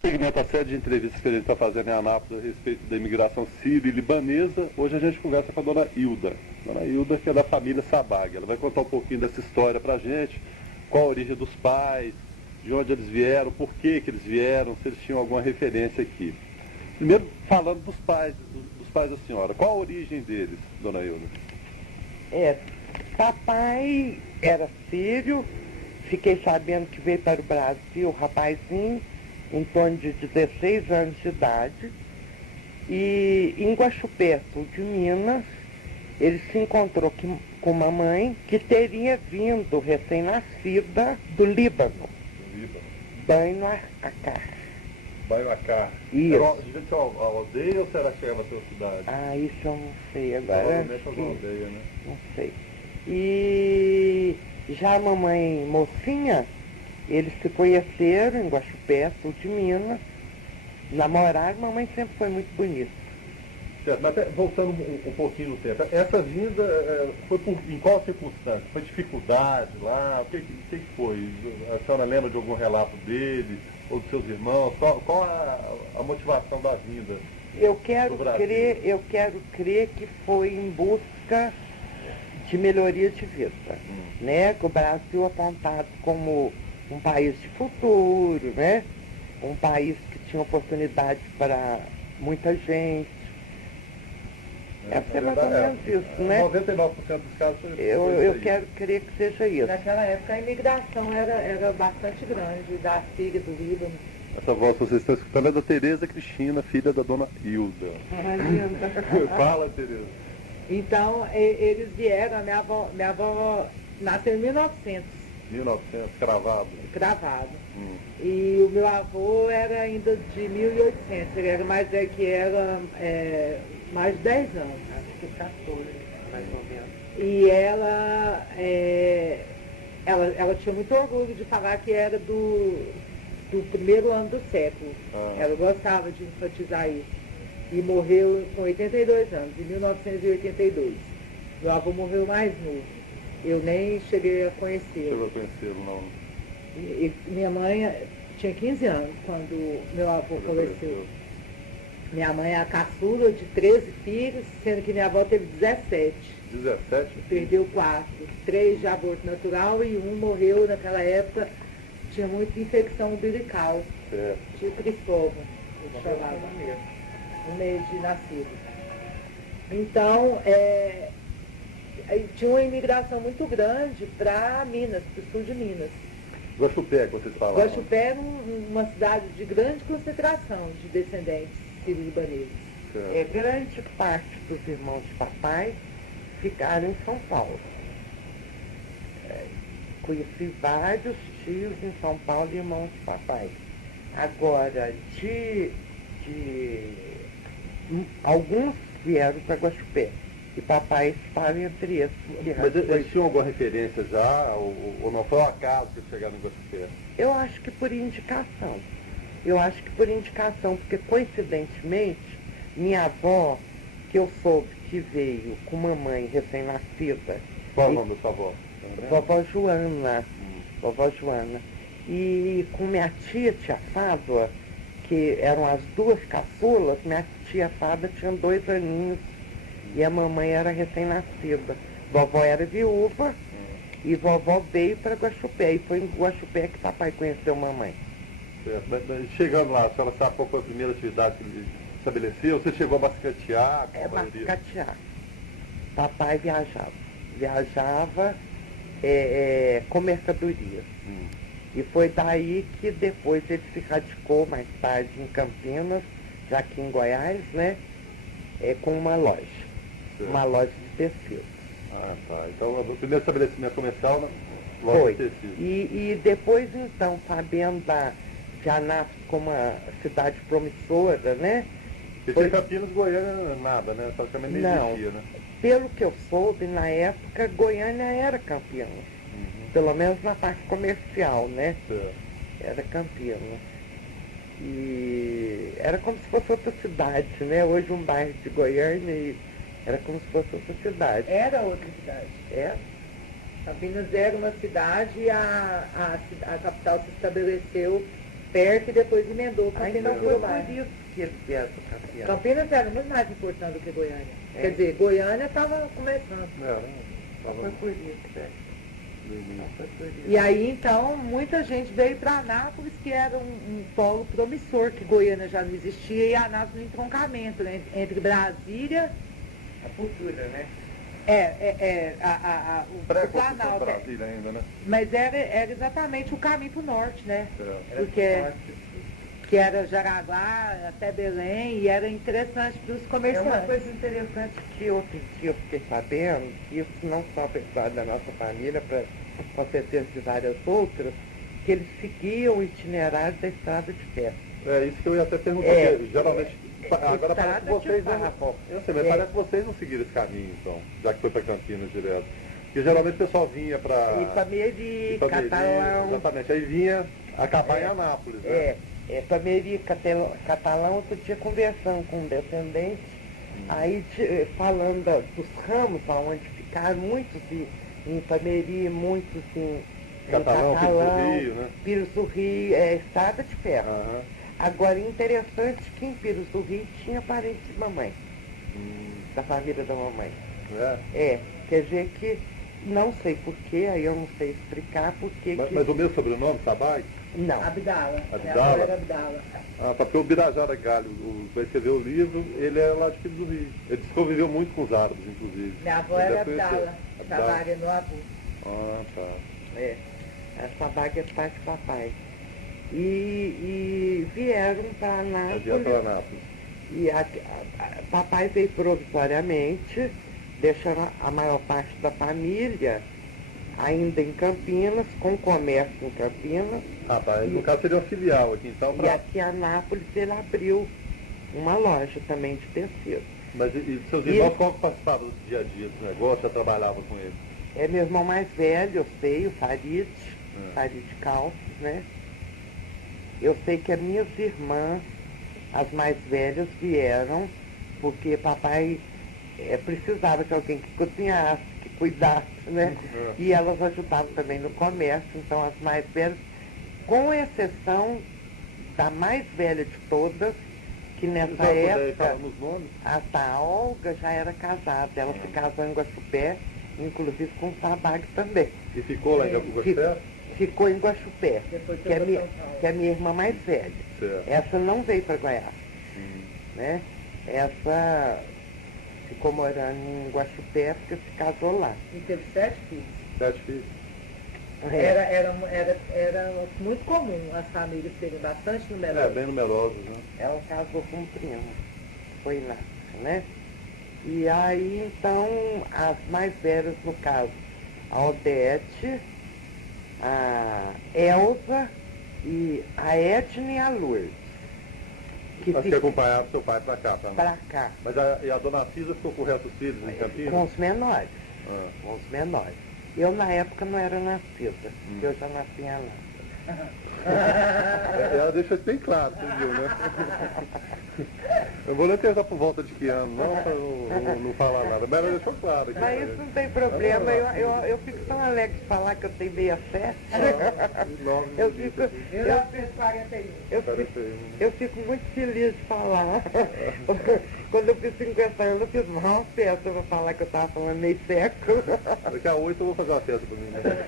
segmento a série de entrevistas que a gente está fazendo em Anápolis a respeito da imigração síria e libanesa. Hoje a gente conversa com a dona Hilda. Dona Hilda, que é da família Sabag. Ela vai contar um pouquinho dessa história para a gente, qual a origem dos pais, de onde eles vieram, por que eles vieram, se eles tinham alguma referência aqui. Primeiro, falando dos pais da senhora. Qual a origem deles, dona Hilda? Papai era sírio, fiquei sabendo que veio para o Brasil, rapazinho, em torno de 16 anos de idade, e em Guaxupé, sul de Minas, ele se encontrou com uma mãe que teria vindo recém-nascida do Líbano. Baino Acá. Baino Acá. Isso. Devia ser uma aldeia ou será que chegava a ser uma cidade? Isso eu não sei agora. Provavelmente é uma aldeia, né? Não sei. E já a mamãe mocinha, eles se conheceram em Guaxupé, sul de Minas, namoraram, mamãe sempre foi muito bonita. Certo, mas até voltando um pouquinho no tempo, essa vinda foi em qual circunstância? Foi dificuldade lá? O que foi? A senhora lembra de algum relato dele ou dos seus irmãos? Qual a motivação da vinda? Eu quero crer que foi em busca de melhoria de vida, né? Que o Brasil é apontado como um país de futuro, né? Um país que tinha oportunidade para muita gente. É mais ou menos isso, né? 99% dos casos foi eu quero crer que seja isso. Naquela época a imigração era bastante grande, da Síria, do Líbano. Essa voz que vocês estão escutando é da Tereza Cristina, filha da dona Hilda. Fala, Tereza. Então, eles vieram, minha avó nasceu em 1900. 1900, cravado. Cravado. E o meu avô era ainda de 1800, ele era mais velho que ela, mais de 10 anos. Acho que 14, mais ou menos. E ela tinha muito orgulho de falar que era do primeiro ano do século. Ela gostava de enfatizar isso. E morreu com 82 anos, em 1982. Meu avô morreu mais novo. Eu nem cheguei a conhecê-lo. Chegou a conhecê-lo, não? E minha mãe tinha 15 anos quando meu avô faleceu. Minha mãe é a caçula de 13 filhos, sendo que minha avó teve 17. 17? Perdeu 4. 3 de aborto natural e um morreu naquela época. Tinha muita infecção umbilical. Certo. Tinha Cristóvão, ele chamava mesmo. Um mês de nascido. Então, tinha uma imigração muito grande para Minas, para o sul de Minas. Guaxupé, que vocês falaram. Guaxupé era uma cidade de grande concentração de descendentes sírio-libaneses. Grande parte dos irmãos de papai ficaram em São Paulo. Conheci vários tios em São Paulo, irmãos de papai. Agora, alguns vieram para Guaxupé. E papai estava entre esses. Mas eles tinham alguma referência já? Ou não foi um acaso que eles chegaram em Guaxupé? Eu acho que por indicação. Porque coincidentemente, minha avó, que eu soube que veio com mamãe recém-nascida. Qual é o nome da sua avó? Vovó Joana. Vovó Joana. E com minha tia Fábio, que eram as duas caçulas, minha tia Fábio tinha 2 aninhos e a mamãe era recém-nascida. Vovó era viúva e vovó veio para Guaxupé. E foi em Guaxupé que papai conheceu mamãe. Certo. Mas chegando lá, a senhora sabe qual foi a primeira atividade que ele estabeleceu? Você chegou a basquetear? Basquetear. Papai viajava com mercadoria. E foi daí que depois ele se radicou mais tarde em Campinas, já aqui em Goiás, né? Com uma loja. Certo. Uma loja de tecido. Tá. Então o primeiro estabelecimento comercial na loja Foi. de tecido. E depois então, sabendo de Anápolis como uma cidade promissora, né? Porque em Campinas, Goiânia, nada, né? Praticamente nem existia, né? Pelo que eu soube, na época, Goiânia era Campinas. Pelo menos na parte comercial, né? Certo. Era Campinas. E era como se fosse outra cidade, né? Hoje um bairro de Goiânia e era como se fosse outra cidade. Era outra cidade. Campinas era uma cidade e a capital se estabeleceu perto e depois emendou Aí Campinas não do foi Uruguai. por isso que eles vieram para Campinas. Campinas era muito mais importante do que Goiânia. É. Quer dizer, Goiânia estava começando. Só foi por isso, velho. Só foi por isso. E aí, então, muita gente veio para Anápolis, que era um polo promissor, que Goiânia já não existia, e Anápolis no entroncamento, né, entre Brasília... A cultura, né? O Pré-construção Planalto. Brasília ainda, né? Mas era exatamente o caminho para o norte, né? Era Porque forte. que era Jaraguá até Belém, e era interessante para os É uma comerciantes. coisa interessante que outro dia eu fiquei sabendo, que isso não só para a história da nossa família, para com certeza de várias outras, que eles seguiam o itinerário da estrada de ferro. É isso que eu ia até perguntar, É, porque geralmente, agora parece estrada que vocês de não, barro. eu sei, mas É. parece que vocês não seguiram esse caminho, então, já que foi para Campinas direto. Porque geralmente o pessoal vinha para... Ipameri, Catalão. Exatamente, aí vinha acabar em Anápolis, né? Ipameri, Catalão, outro dia conversando com um descendente, aí falando dos ramos, aonde ficaram muitos em Ipameri, muitos em Catalão, Pires do Catalão, Rio, né? Pires do Rio, estrada de ferro. Aham. Agora, interessante que em Pires do Rio tinha parente de mamãe, da família da mamãe. É. Quer dizer que, não sei porquê, aí eu não sei explicar porquê que... Mas o meu sobrenome, Sabag? Não. Abdala. Abdala? Minha avó era Abdala. Ah, tá, porque o Birajara Galho, vai escrever o livro, ele é lá de Pires do Rio. Ele conviveu muito com os árabes, inclusive. Minha avó Ele era deve conhecer. Abdala. Trabalha no Abu. Ah, tá. Essa vaga é pai de papai. E vieram para Vieram para Anápolis. Anápolis. E papai veio provisoriamente, deixando a maior parte da família ainda em Campinas, com comércio em Campinas. Ah, tá. No caso seria uma filial aqui, então, E para... aqui em Anápolis ele abriu uma loja também de tecido. Mas e seus irmãos, qual que participavam do dia a dia desse negócio, já trabalhavam com ele? É meu irmão mais velho, eu sei, o Farid Calços, né? Eu sei que as minhas irmãs, as mais velhas, vieram porque papai precisava de alguém que cozinhasse, que cuidasse, né? E elas ajudavam também no comércio, então as mais velhas, com exceção da mais velha de todas, que nessa Já puder época, falar nos nomes? a Olga já era casada, ela se casou em Guaxupé, inclusive com o Sabag também. E ficou lá em Guaxupé? Ficou em Guaxupé, Depois que é, foi pra São Paulo. que é a minha irmã mais velha. Certo. Essa não veio para Goiás, né? Essa ficou morando em Guaxupé porque se casou lá. E teve 7 filhos. 7 filhos. Era muito comum as famílias serem bastante numerosas. Bem numerosos, né? Ela casou com um primo, foi lá, né? E aí, então, as mais velhas, no caso, a Odete, a Elza e a Edna e a Lourdes. Mas que acompanharam seu pai para cá, tá? Para cá, Mas e a dona Cisa ficou com o resto dos filhos em Campinas? com os menores, Ah. com os menores. Eu, na época, não era nascida, porque eu já nasci em Anápolis. Ela deixou isso bem claro, você viu, né? Eu vou nem perguntar por volta de que ano, não, para não falar nada. Mas ela deixou claro. Aqui, Mas isso não tem problema, eu fico tão alegre de falar que eu tenho 67. Eu fico, 1941. eu fico muito feliz de falar. Quando eu fiz 50 anos, eu fiz uma festa para falar que eu estava falando meio século. Daqui a 8 eu vou fazer uma festa para mim, né?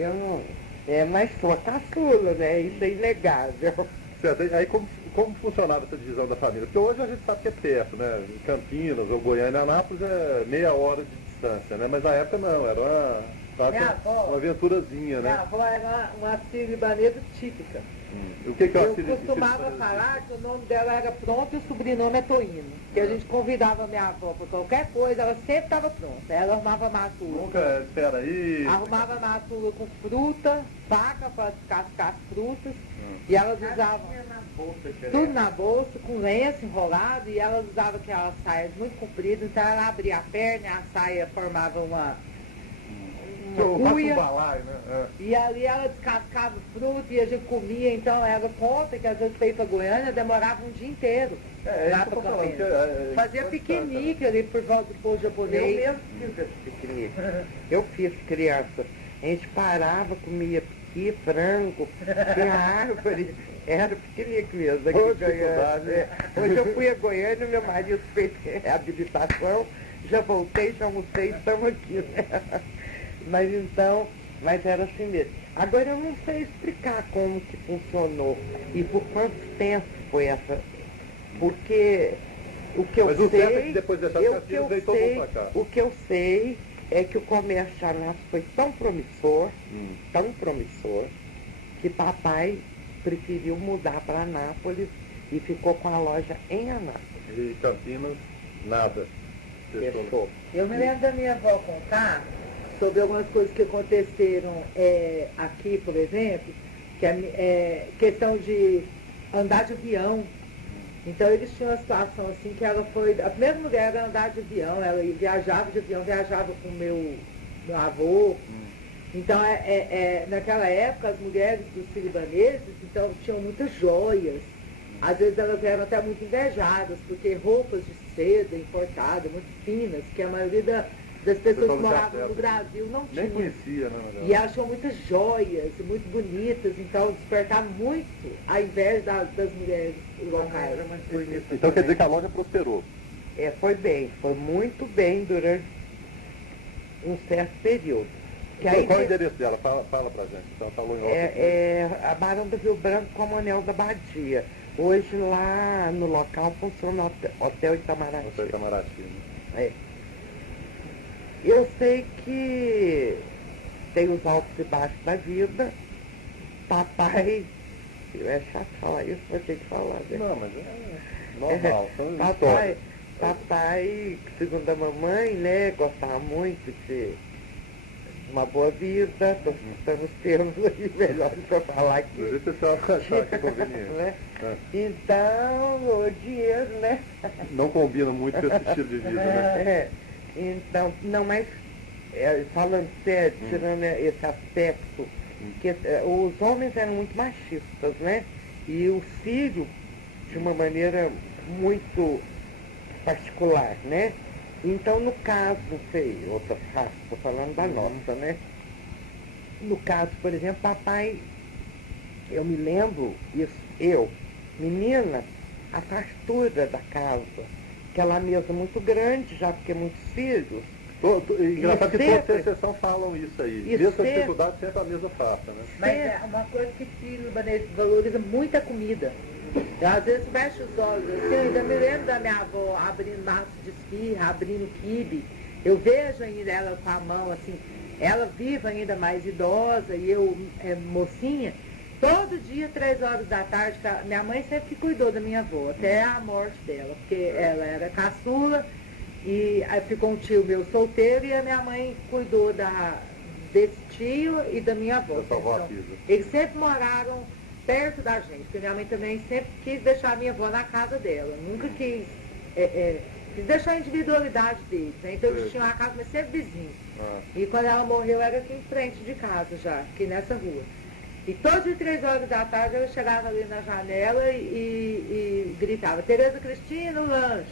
Eu não. Mas sou a caçula, né? Isso é inegável. Certo, aí como funcionava essa divisão da família? Porque hoje a gente sabe que é perto, né? Campinas ou Goiânia e Anápolis é meia hora de distância, né? Mas na época não, era uma aventurazinha, Minha né? avó era uma sírio-libanesa típica. O que é Eu Sírio- costumava Sírio- falar que o nome dela era Pronto e o sobrenome é Toíno. Que a gente convidava a minha avó para qualquer coisa, ela sempre estava pronta. Ela arrumava matura. Nunca espera aí. Arrumava matura com fruta, faca para descascar as frutas. E elas usavam tudo na bolsa, com lenço enrolado, e elas usavam aquelas saias muito compridas, então ela abria a perna e a saia formava uma cuia. balaio, né? E ali ela descascava fruta e a gente comia, então ela conta que às vezes para ir para Goiânia demorava um dia inteiro lá para Campinas. Fazia piquenique ali por volta do povo Eu japonês. mesmo fiz esse piquenique. Eu fiz criança. A gente parava, comia aqui, frango, tinha árvore, era piquenique mesmo, aqui Ô, em Goiânia. dificuldade. Hoje eu fui a Goiânia, meu marido fez reabilitação, já voltei, já almocei, estamos aqui, né? Mas então, mas era assim mesmo. Agora eu não sei explicar como que funcionou e por quanto tempo foi essa, porque o que eu Mas o certo é que sei, depois dessa Caxias veio todo mundo pra cá. o que eu sei é que o comércio de Anápolis foi tão promissor, que papai preferiu mudar para Anápolis e ficou com a loja em Anápolis. E Campinas, nada. Fechou. Eu me lembro da minha avó contar sobre algumas coisas que aconteceram aqui, por exemplo, que é questão de andar de avião. Então eles tinham uma situação assim que ela foi. A primeira mulher era andar de avião, ela viajava de avião, viajava com meu avô. Então naquela época as mulheres dos sírio-libaneses então tinham muitas joias. Às vezes elas eram até muito invejadas, porque roupas de seda importada, muito finas, que a maioria das pessoas que moravam no Brasil não tinha. Nem conhecia, né? E elas tinham muitas joias, muito bonitas, então despertava muito a inveja das mulheres locais. Então quer dizer que a loja prosperou. Foi muito bem durante um certo período. Que Qual aí é o endereço dela? Fala pra gente. Então falou em off. a Barão do Rio Branco com o Anel da Badia. Hoje lá no local funciona o Hotel Itamaraty. Hotel Itamaraty, né? É. Eu sei que tem os altos e baixos da vida. Papai, é chato falar isso, vou ter que falar, né? Não, mas é normal, são papai, histórias. papai, segundo a mamãe, né, gostava muito de uma boa vida, estamos os termos aí melhores para falar aqui. Do jeito que a senhora achar que é conveniente. Né? Então, o dinheiro, né? Não combina muito com esse estilo de vida, né? Então, não, mas falando sério, tirando esse aspecto, que os homens eram muito machistas, né? E o filho, de uma maneira muito particular, né? Então, no caso, não sei, outra raça, estou falando da nossa, né? No caso, por exemplo, papai, eu me lembro, menina, a fartura da casa, aquela mesa muito grande, já porque muitos filhos. Engraçado que sempre, todos, sem exceção, falam isso aí. e Mesmo com a sempre- dificuldade, sempre a mesa faça, né? Mas é uma coisa que filho libanês valoriza muito a comida. Eu, às vezes fecho os olhos assim, eu ainda me lembro da minha avó abrindo massa de esfirra, abrindo quibe. Eu vejo ainda ela com a mão assim, ela viva ainda mais idosa e eu mocinha. Todo dia, 3 horas da tarde, minha mãe sempre que cuidou da minha avó, até a morte dela, porque ela era caçula e aí ficou um tio meu solteiro e a minha mãe cuidou desse tio e da minha avó. Da sua avó, Então, Cisa. eles sempre moraram perto da gente, porque minha mãe também sempre quis deixar a minha avó na casa dela, nunca quis deixar a individualidade deles, né? Então eles tinham uma casa, mas sempre vizinho. E quando ela morreu era aqui em frente de casa já, aqui nessa rua. E todos de 3 horas da tarde ela chegava ali na janela e gritava, Tereza Cristina, o lanche.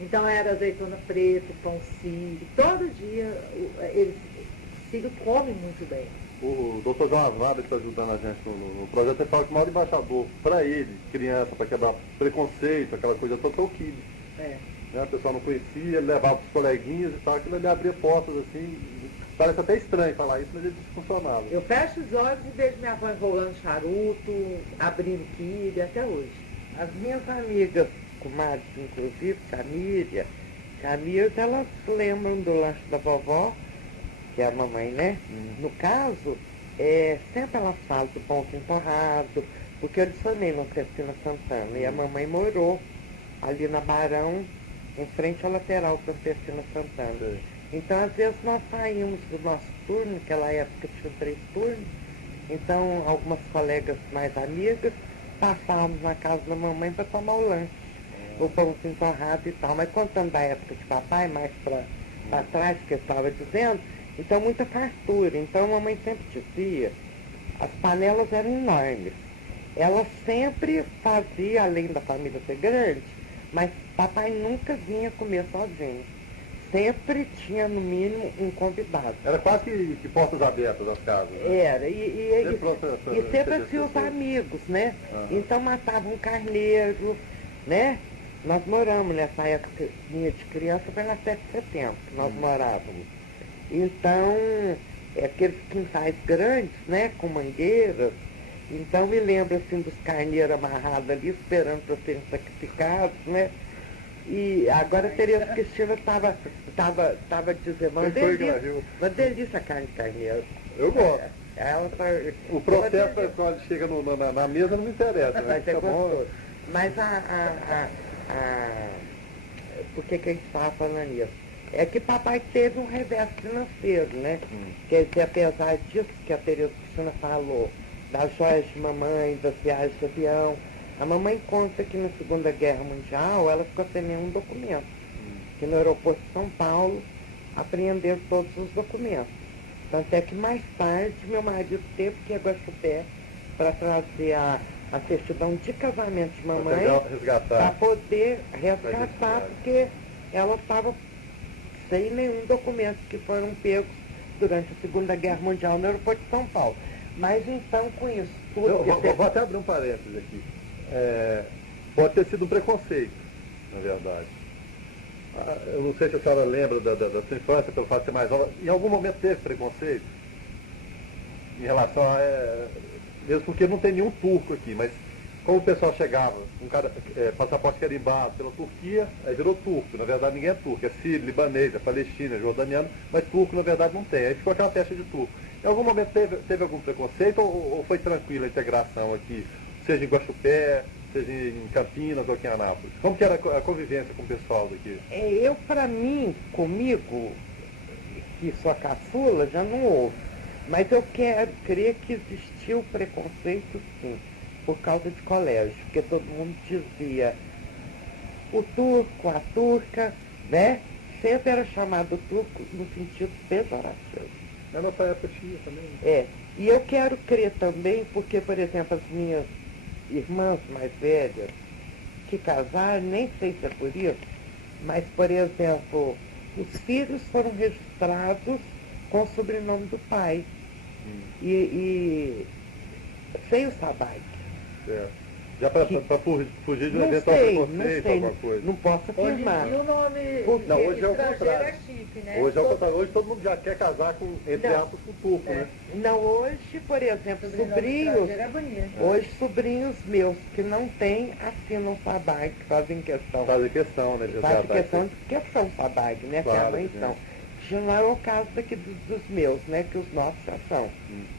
Então era azeitona preta, pão sírio, todo dia sírio come muito bem. O doutor João Avada, que está ajudando a gente no projeto, ele fala que o maior embaixador para ele, criança, para quebrar preconceito, aquela coisa toda, é o Kibe. Né? A pessoa não conhecia, ele levava para os coleguinhas e tal, aquilo ali abria portas assim, parece até estranho falar isso, mas ele funcionava. Eu fecho os olhos e vejo minha avó enrolando charuto, abrindo quibe, até hoje. As minhas amigas, comadres, inclusive, Camila, elas lembram do lanche da vovó, que é a mamãe, né? No caso, sempre elas falam do pãozinho torrado, porque eu adicionei no Cristina Santana, e a mamãe morou ali na Barão, em frente à lateral da Cristina Santana. Então, às vezes, nós saímos do nosso turno, naquela época tinha 3 turnos, então algumas colegas mais amigas passávamos na casa da mamãe para tomar o lanche, o pãozinho torrado e tal. Mas contando da época de papai, mais para trás, que eu estava dizendo, então muita fartura. Então a mamãe sempre dizia, as panelas eram enormes. Ela sempre fazia, além da família ser grande, mas papai nunca vinha comer sozinho. sempre tinha no mínimo um convidado. Era quase que portas abertas as casas, né? Era, e sempre assim receber os pessoas. amigos, né? Aham. Então matavam um carneiro, né? Nós moramos nessa época minha de criança, foi na 7 de setembro que nós morávamos. Então, aqueles quintais grandes, né? Com mangueiras. Então me lembro assim dos carneiros amarrados ali, esperando para serem sacrificados, né? E agora a Tereza Cristina estava dizendo, uma delícia a carne de carneiro. Eu gosto. Ela O processo quando chega na mesa não me interessa, né? Mas é Fica bom. gostoso. Mas por que a gente estava falando isso? É que papai teve um revés financeiro, né? Quer dizer, apesar disso que a Tereza Cristina falou, das joias de mamãe, das viagens de avião, a mamãe conta que na Segunda Guerra Mundial ela ficou sem nenhum documento. Que no aeroporto de São Paulo apreenderam todos os documentos. Tanto é que mais tarde meu marido teve que ir a Guaxupé para trazer a certidão de casamento de mamãe para Resgatar. poder resgatar, porque ela estava sem nenhum documento que foram pegos durante a Segunda Guerra Mundial no aeroporto de São Paulo. Mas então com isso tudo. Eu vou até abrir um parênteses aqui. Pode ter sido um preconceito, na verdade. Eu não sei se a senhora lembra da sua infância, pelo fato de ser mais nova. Em algum momento teve preconceito? Em relação a... mesmo porque não tem nenhum turco aqui, mas como o pessoal chegava, um cara, passaporte carimbado pela Turquia, aí virou turco. Na verdade ninguém é turco, é sírio, libanês, é palestino, é jordaniano, mas turco na verdade não tem. Aí ficou aquela pecha de turco. Em algum momento teve algum preconceito ou foi tranquila a integração aqui? Seja em Guaxupé, seja em Campinas ou aqui em Anápolis? Como que era a convivência com o pessoal daqui? Comigo, que sou a caçula, já não houve. Mas eu quero crer que existiu preconceito, sim, por causa de colégio, porque todo mundo dizia o turco, a turca, né? Sempre era chamado turco no sentido pejorativo. Na nossa época tinha também. E eu quero crer também, porque, por exemplo, as minhas irmãs mais velhas que casaram, nem sei se é por isso, mas, por exemplo, os filhos foram registrados com o sobrenome do pai. E sem o Sabac. Certo. Já para fugir de um eventual preconceito, alguma coisa. Não posso afirmar. Hoje em dia o nome Porque Não, hoje é o estrangeiro contrário. é chique, né? Hoje é o contrário. Hoje todo mundo já quer casar com, entre Não. aspas, com turco, né? Não, hoje, por exemplo, sobrinhos, Estrangeiro é bonito. hoje sobrinhos meus que não têm, assinam Sabac, fazem questão. Fazem questão, né? De Fazem resgatar questão isso. de que são Sabac, né? Que a Claro, mãe sim. são. Já não é o caso daqui dos meus, né? Que os nossos já são.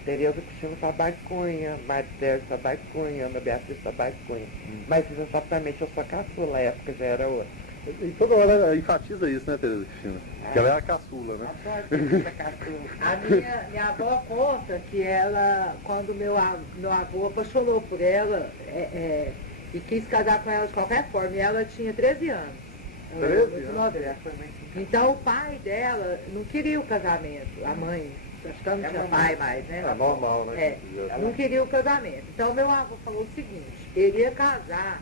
Tereza Cristina Sabac Cunha, Marcelo Sabac Cunha, Ana Beatriz Sabac Cunha. Mas exatamente eu sou caçula, a época já era outra. E toda hora enfatiza isso, né, Tereza Cristina? Que ela é a caçula, né? Adoro caçula. A minha avó conta que ela, quando meu avô apaixonou por ela e quis casar com ela de qualquer forma, e ela tinha 13 anos. Ela era 13 muito anos? novinha. Então o pai dela não queria o casamento, a mãe, acho que ela não tinha pai mais, né? É normal, né? Não queria o casamento. Então meu avô falou o seguinte, ele ia casar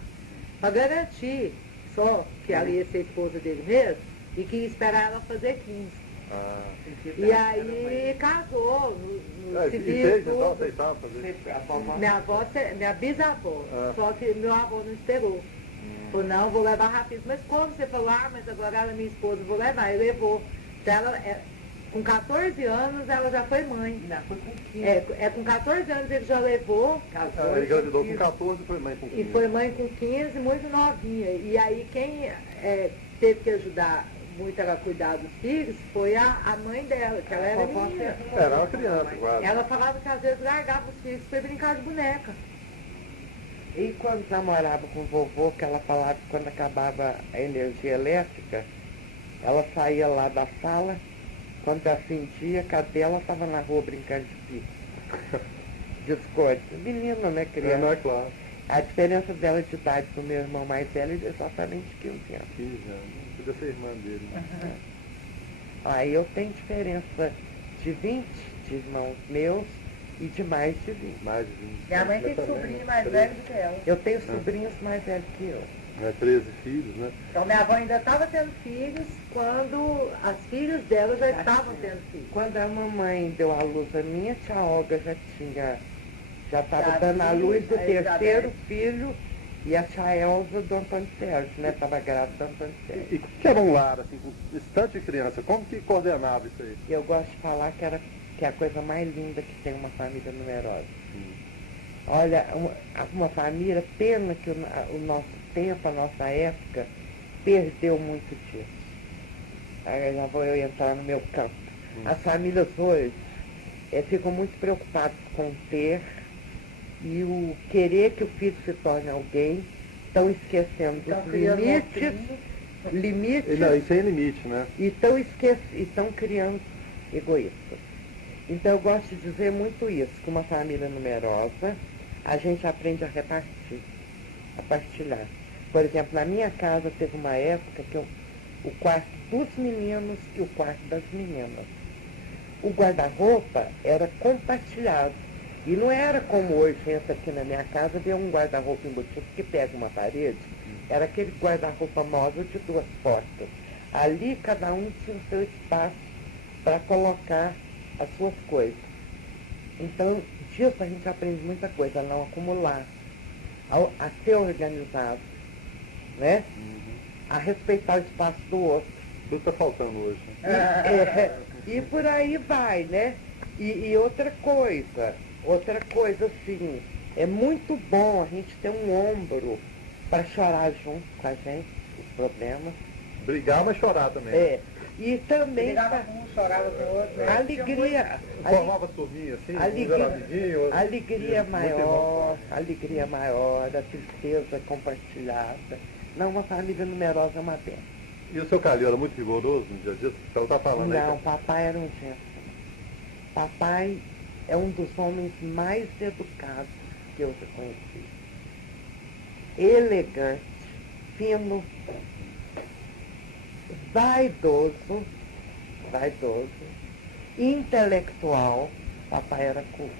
para garantir só que ela ia ser esposa dele mesmo e que ia esperar ela fazer 15. E aí casou no E civil, fez, então, tudo. vocês sabem fazer? Minha bisavó, só que meu avô não esperou. Falou, não, vou levar rapidinho. Mas como você falou, mas agora ela é minha esposa, vou levar. Ele levou. Então, ela, com 14 anos ela já foi mãe. Não, foi com 15. Com 14 anos ele já levou, Ele engravidou com 14 e foi mãe com 15. e foi mãe com 15, muito novinha. E aí quem teve que ajudar muito ela a cuidar dos filhos foi a mãe dela, que ela era menina. Era uma criança, quase. Ela falava que às vezes largava os filhos para brincar de boneca. E quando namorava com o vovô, que ela falava que quando acabava a energia elétrica, ela saía lá da sala, quando acendia, cadê ela estava na rua brincando de pipa. Discorde. Menina, né, criança? Não é claro. A diferença dela de idade com o meu irmão mais velho é exatamente 15 anos. 15 anos. Podia ser irmã dele. Né? Aí eu tenho diferença de 20 de irmãos meus e de mais de 20. Mais de 20. Minha mãe tem Eu também, sobrinho né? mais 13. velho do que ela. Eu tenho sobrinhos mais velhos que eu. Né? 13 filhos, né? Então minha avó ainda estava tendo filhos quando as filhas dela já estavam tendo filhos. Quando a mamãe deu à luz a minha, tia Olga já estava Já dando à tinha, luz do a terceiro Elizabeth. filho, e a tia Elza do Antônio Sérgio, né? Estava grávida do Antônio Sérgio. E o que era um lar, assim, com esse tanto de criança? Como que coordenava isso aí? E eu gosto de falar que é a coisa mais linda que tem uma família numerosa. Olha, uma família, pena que o nosso tempo, a nossa época, perdeu muito disso. Aí já vou eu entrar no meu campo. As famílias hoje ficam muito preocupadas com ter e o querer que o filho se torne alguém, estão esquecendo Então, dos criando limites Não, e sem limite, né? e estão criando egoístas. Então eu gosto de dizer muito isso, que uma família numerosa, a gente aprende a repartir, a partilhar. Por exemplo, na minha casa teve uma época que o quarto dos meninos e o quarto das meninas. O guarda-roupa era compartilhado. E não era como hoje, entra aqui na minha casa, vê um guarda-roupa embutido que pega uma parede. Era aquele guarda-roupa móvel de 2 portas. Ali cada um tinha o seu espaço para colocar as suas coisas. Então, disso a gente aprende muita coisa, a não acumular, a ser organizado, né? A respeitar o espaço do outro. Tudo está faltando hoje. E por aí vai, né? E outra coisa assim, é muito bom a gente ter um ombro para chorar junto com a gente, os problemas. Brigar, mas chorar também. E também Brigava com um, chorava com o outro. Né? Formava turminha, assim, uns eram amiguinhos, alegria maior, a tristeza compartilhada. Não, uma família numerosa é uma bênção. E o seu Calil era muito rigoroso no dia a dia? Você está falando aí? Não, papai era um gentleman. Papai é um dos homens mais educados que eu já conheci. Elegante, fino, vaidoso, intelectual. Papai era culto.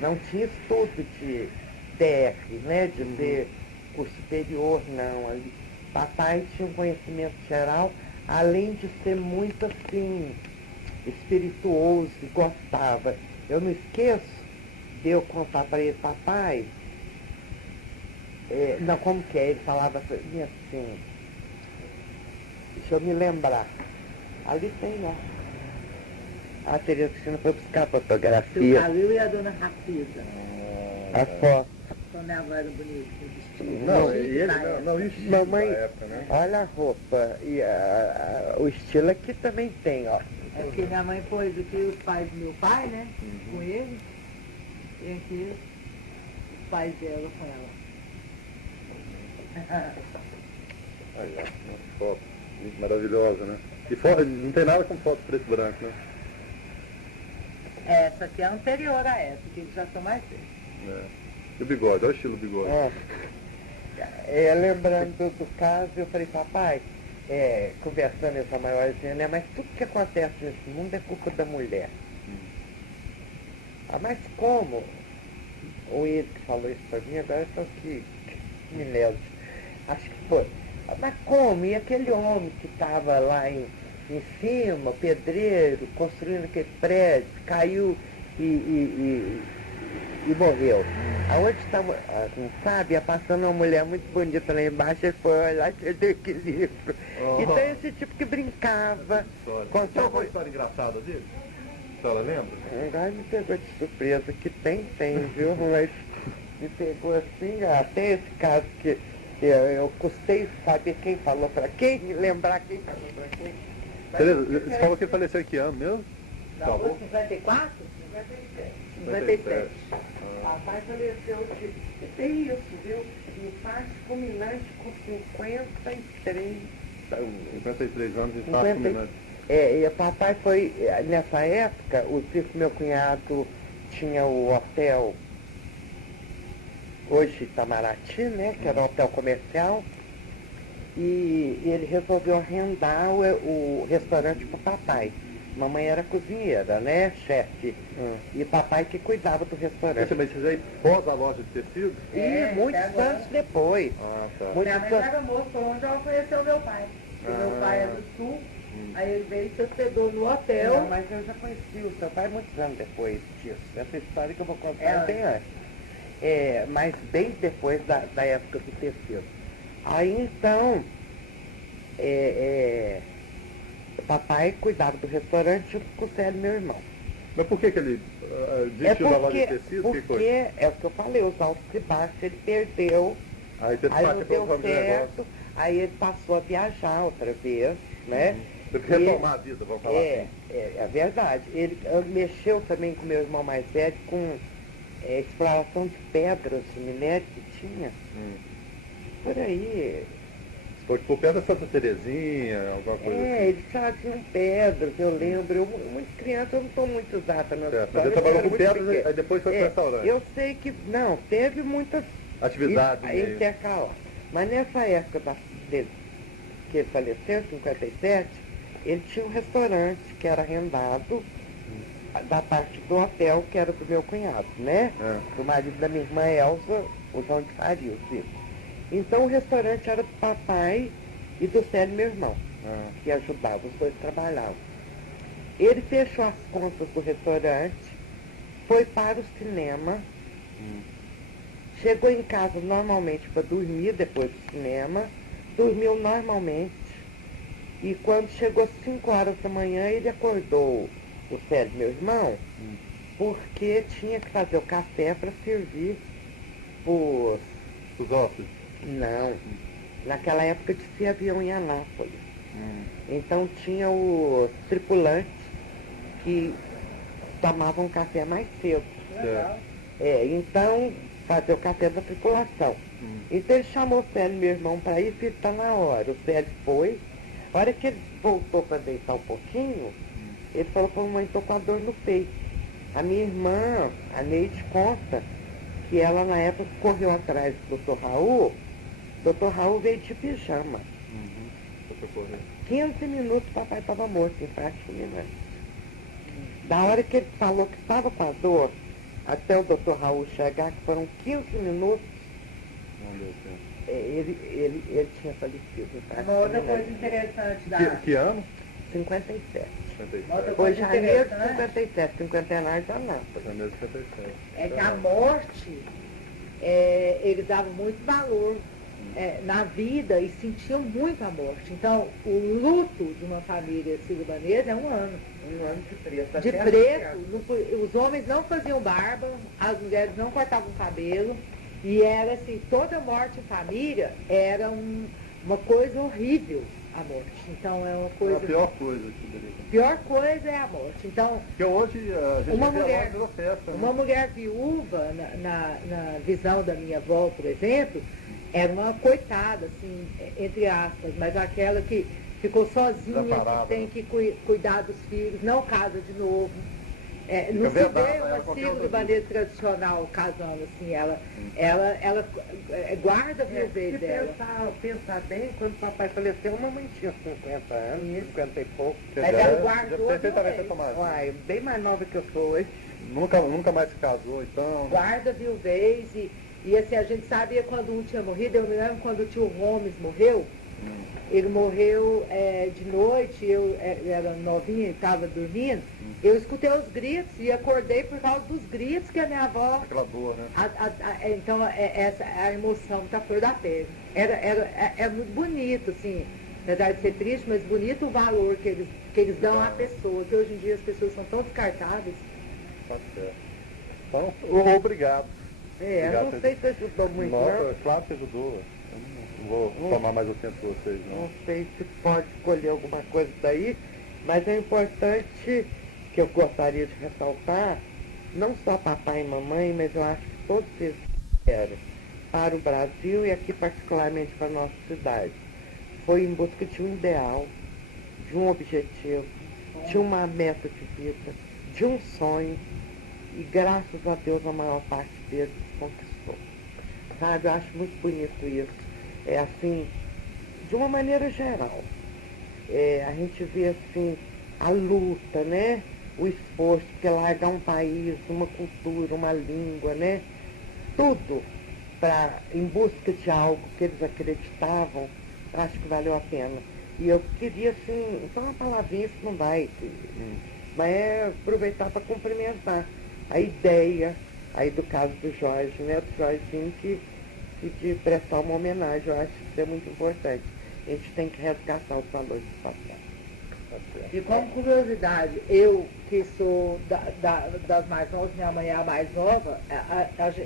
Não tinha estudo de DR, né? De ser curso superior, não. Ali. Papai tinha um conhecimento geral, além de ser muito assim, espirituoso e gostava. Eu não esqueço de eu contar para ele, papai, não, como que é? Ele falava para mim assim, deixa eu me lembrar, ali tem, ó. A Tereza Cristina foi buscar a fotografia. O Calil e a dona Rafisa. A foto. Quando minha avó era bonita, com vestido. Não, e o estilo Mamãe, da época, né? olha a roupa e o estilo aqui também tem, ó. É porque minha mãe pôs aqui os pais do meu pai, né? Com ele. E aqui os pais dela com ela. Aí, ó, uma foto maravilhosa, né? E foto, não tem nada com foto preto e branco, né? Essa aqui é anterior a essa, que eles já são mais velhos. E o bigode, olha o estilo do bigode. Lembrando do caso, eu falei, papai, conversando essa maiorzinha, né? Mas tudo que acontece nesse mundo é culpa da mulher. Mas como? Ou ele que falou isso pra mim, agora eu tô aqui, me lembro. Acho que foi. Mas como? E aquele homem que estava lá em cima, pedreiro, construindo aquele prédio, caiu e morreu. Aonde está, não sabe, ia passando uma mulher muito bonita lá embaixo, ele foi olhar e perdeu equilíbrio. Então esse tipo que brincava. Tem alguma história engraçada dele? A senhora lembra? Agora me pegou de surpresa, que tem, viu? Mas me pegou assim, até esse caso que eu custei saber quem falou pra quem, lembrar quem falou pra quem. Tereza, você falou que ele faleceu em que ano mesmo? Da rua 54? 57. Papai faleceu de... Tem isso, viu? Infarto fulminante com 53 anos. 53 anos de infarto fulminante. E papai foi, nessa época, o meu cunhado tinha o hotel, hoje Itamaraty, né? Que era um hotel comercial. E ele resolveu arrendar o restaurante para o papai. Mamãe era cozinheira, né, chefe? E papai que cuidava do restaurante. Mas vocês aí pós a loja de tecidos? E muitos anos depois. Ah, tá. Muitos Minha mãe anos. era moça, foi onde ela conheceu meu pai. Porque meu pai é do sul, aí ele veio e se hospedou no hotel. Não, mas eu já conheci o seu pai muitos anos depois disso. Essa história que eu vou contar É. bem antes. Mas bem depois da época do tecido. Aí então, papai cuidava do restaurante junto com o Célio, meu irmão. Mas por que ele desistiu da loja de tecidos? Que porque foi? é o que eu falei, os altos e baixos, ele perdeu, Aí teve que aí não partir para deu o ramo de negócio. certo, aí ele passou a viajar outra vez, né? Teve que retomar a vida, vamos falar assim. É verdade. Ele mexeu também com meu irmão mais velho com exploração de pedras de minério que tinha. Por aí. Foi por perto da Santa Terezinha, alguma coisa assim. Eles traziam pedras, eu lembro. Eu, muito criança, eu não estou muito exata na Certo, mas história. ele trabalhou com eu era muito pedras, pequena. aí depois foi pro restaurante. Eu sei que, não, teve muitas Atividade no meio. intercalar. Mas nessa época dele, que ele faleceu, em 57, ele tinha um restaurante que era arrendado da parte do hotel, que era do meu cunhado, né? Do marido da minha irmã Elza, o João de Farias, isso. Então o restaurante era do papai e do Célio, meu irmão, que ajudavam, os dois trabalhavam. Ele fechou as contas do restaurante, foi para o cinema, chegou em casa normalmente para dormir depois do cinema, dormiu normalmente, e quando chegou às 5 horas da manhã, ele acordou o Célio, meu irmão, porque tinha que fazer o café para servir Os ossos. Não, naquela época descia avião em Anápolis. Então tinha os tripulantes que tomavam café mais cedo. Legal. Então fazer o café da tripulação. Então ele chamou o Célio, meu irmão, para ir, e está na hora. O Célio foi. A hora que ele voltou para deitar um pouquinho, ele falou para a mamãe, estou com a dor no peito. A minha irmã, a Neide, conta que ela na época correu atrás do Dr. Raul. Dr. Raul veio de pijama. 15 minutos o papai estava morto, em parte fulminante. Da hora que ele falou que estava com a dor, até o Dr. Raul chegar, que foram 15 minutos, ele tinha falecido. Em parte Uma outra fulminante. coisa interessante da... Que ano? 57. Outra Foi coisa janeiro de interessante 57, cinquentenário da Nápoles. Janeiro de 57. é que a morte, eles davam muito valor na vida e sentiam muito a morte. Então, o luto de uma família sírio-libanesa é um ano. Um ano de preto. De até preto, os homens não faziam barba, as mulheres não cortavam cabelo, e era assim, toda morte em família era uma coisa horrível, a morte. Então é uma coisa... A pior coisa que poderia. pior coisa é a morte. Então, Porque hoje a gente Uma vê a mulher- loja da festa, né? uma mulher viúva, na visão da minha avó, por exemplo, era uma coitada, assim, entre aspas, mas aquela que ficou sozinha, Desamparada. que tem que cuidar dos filhos, não casa de novo. Não se vedada, vê ela uma qualquer sírio-libanesa tradicional casando assim, ela guarda a viuvez Se dela. pensar bem, quando o papai faleceu, a mamãe tinha 50 anos, 50 e pouco. Mas ela guardou a perfeitamente viuvez. tomada. Uai, bem mais nova que eu sou hoje. Nunca mais se casou, então. Guarda a viuvez e assim, a gente sabia quando um tinha morrido, eu me lembro quando o tio Holmes morreu, ele morreu de noite, eu era novinha e estava dormindo, eu escutei os gritos e acordei por causa dos gritos que a minha avó... Aquela dor, né? Então, essa a emoção da flor da pele. É muito bonito, assim, apesar de ser triste, mas bonito o valor que eles dão à pessoa, que hoje em dia as pessoas são tão descartáveis. Tá certo. Então, obrigado. Obrigado, não sei se ajudou muito, Nossa, não. claro que ajudou. Eu não vou tomar mais o tempo de vocês, não. Não sei se pode escolher alguma coisa daí, mas é importante que eu gostaria de ressaltar, não só papai e mamãe, mas eu acho que todos eles querem para o Brasil e aqui particularmente para a nossa cidade. Foi em busca de um ideal, de um objetivo, de uma meta de vida, de um sonho, e graças a Deus a maior parte deles conquistou. Sabe, eu acho muito bonito isso. É assim, de uma maneira geral. A gente vê assim, a luta, né? O esforço, porque largar um país, uma cultura, uma língua, né? Tudo em busca de algo que eles acreditavam, acho que valeu a pena. E eu queria, assim, só uma palavrinha, isso não vai, mas é aproveitar para cumprimentar a ideia aí do caso do Jorge, né? Do Jorginho, que de prestar uma homenagem, eu acho que isso é muito importante. A gente tem que resgatar os valores do passado. E como curiosidade, eu que sou das mais novas, minha mãe é a mais nova,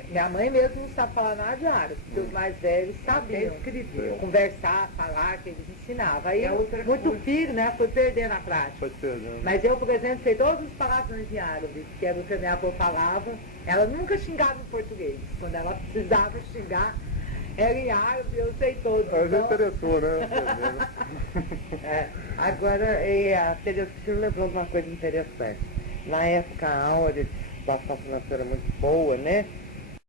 minha mãe mesmo não sabe falar nada de árabe, porque os mais velhos sabiam escrever, conversar, falar, que eles ensinavam. Aí muito coisa. filho, né, foi perdendo a prática. Foi perdendo. Mas eu, por exemplo, sei todos os palavrões em árabe, que era o que a minha avó falava. Ela nunca xingava em português. Quando ela precisava xingar, era em árabe, eu sei todos. Mas então... interessou, né? Agora, a Tereza Cristina lembrou de uma coisa interessante. Na época, a áurea de situação financeira muito boa, né?